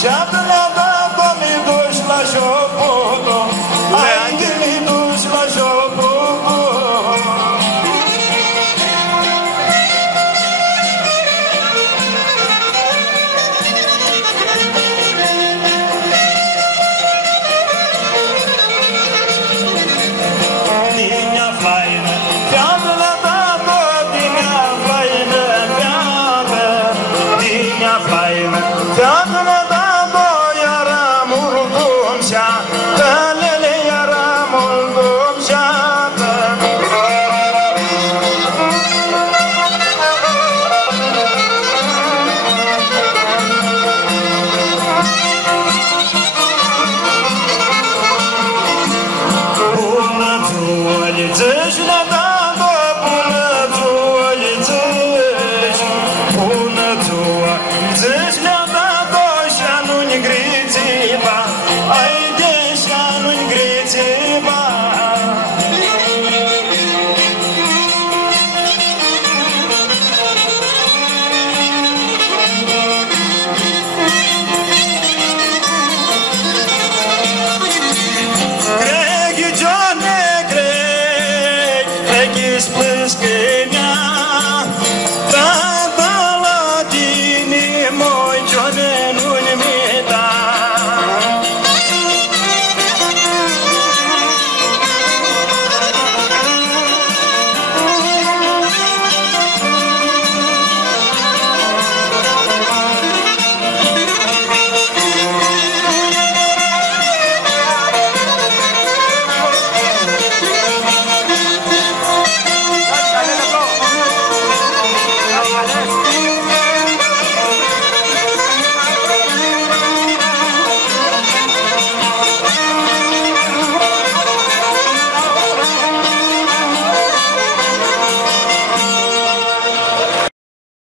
Și-atât le-a dat-o, mi duci la șopotă. Hai că mi duci la șopotă. Dinea faină, fiată le-a dat-o, dinea faină, fiată. Dinea faină, fiată le-a dat-o, iară mult cum-șeată, lele, iară mult cum-șeată. Bună țuolițești le-a dat-o, bună țuolițești, bună țuolițești le-a